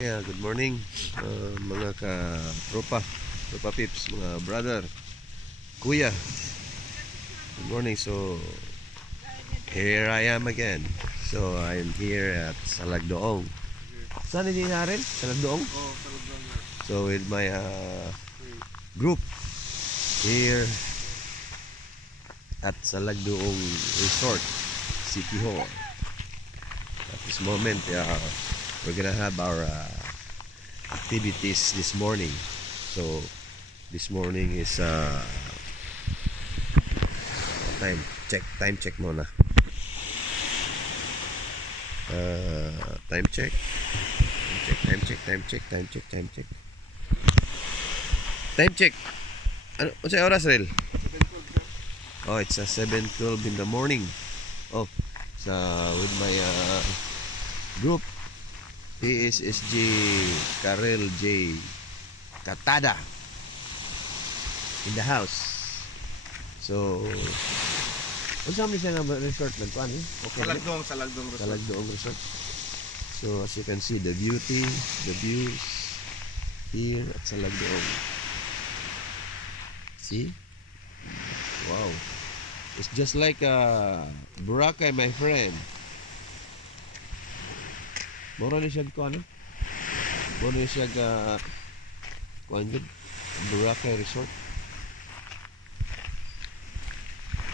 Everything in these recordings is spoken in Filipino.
Yeah, good morning mga tropa pips, mga brother, kuya. Good morning. So here I am again. So I'm here at Salagdoong. Saan hindi narin? Salagdoong? Oh, talagang So with my group here at Salagdoong Resort, City Hall. At this moment, we're gonna have our activities this morning. So this morning is time check muna. Time check. Time check. Ano sa oras, Rel? Oh, it's 7:12 in the morning. Oh, with my group, PSSG Karel J Katada in the house. So unsa man siya nga resort man kuan eh? Okay. Salagdong resort. Salagdoong Resort. So as you can see the views here at Salagdoong. See? Wow. It's just like Boracay, my friend. Mura ni siya ko ano? Mura ni siya kuan gud Boracay Resort.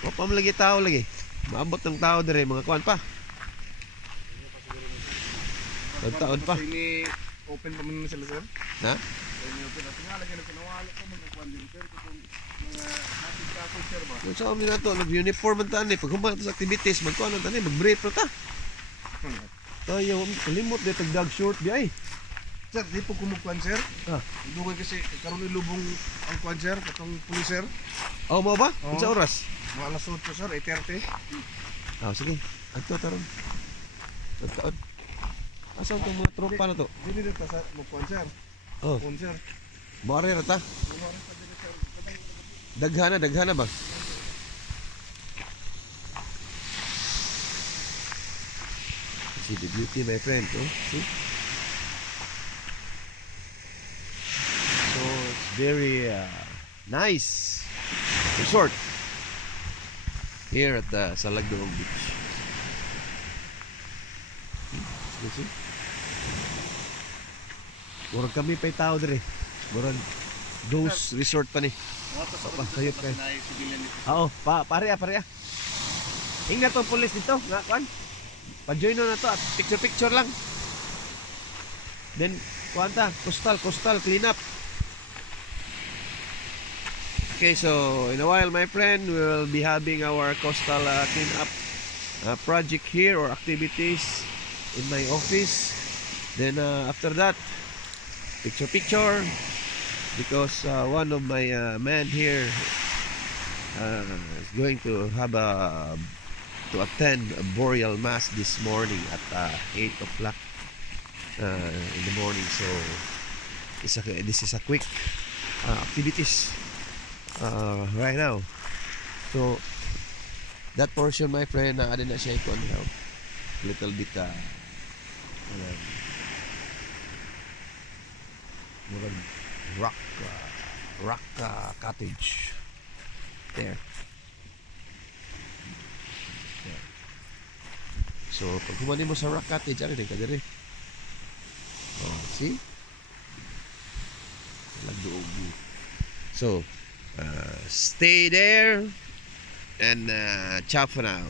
Wa pa lagi tao lagi. Maabot ng tao dire mga kuan pa. Taon pa. Ini open pa man sila sir. Ha? Ini open at nga lagi na kinawala ko mga kuan din sir kung mga natin ka ko sir ba. Kung saan nila to, nag-uniform man tani. Pag human sa activities, magkuhan ang tani, mag-brief na ta. Tayo, kalimot dito, dog short di ay. Sir, di po kumukwan sir. Ah. Dugay kasi karon ilubong ang kuan sir katong pulis sir. Oh, mo ba? Oo. Sa oras? Mga alas 8 sir, 8:30. Ah, sige. Ato taron. Taon. Asan tong mga tropa na to? Dili dito sa mukuan sir. Oh, Kun sir. bari na ta. Ano rin sa dili sir. Daghana ba? See the beauty, my friend. Oh, see? So it's very nice resort here at the Salagdoong Beach. See? Murag kami pa'y tao dire. Murag ghost resort pa ni. Mga to sa Sayop kayo. civilian dito. Oo, pare. Ingat tong pulis dito, nga kuan. Pa-join na to at picture lang. Then kuan ta, coastal clean up. Okay, so in a while my friend, we will be having our coastal clean up project here or activities in my office. Then after that, picture because one of my men here is going to have to attend a boreal mass this morning at 8 o'clock in the morning. So this is a quick activities right now. So that portion, my friend, na na siya ikon now little bit murag rock cottage there. So pag humani mo sa rock cottage, ano din ka dire? Oh, see? Lagdoog. So stay there and ciao for now.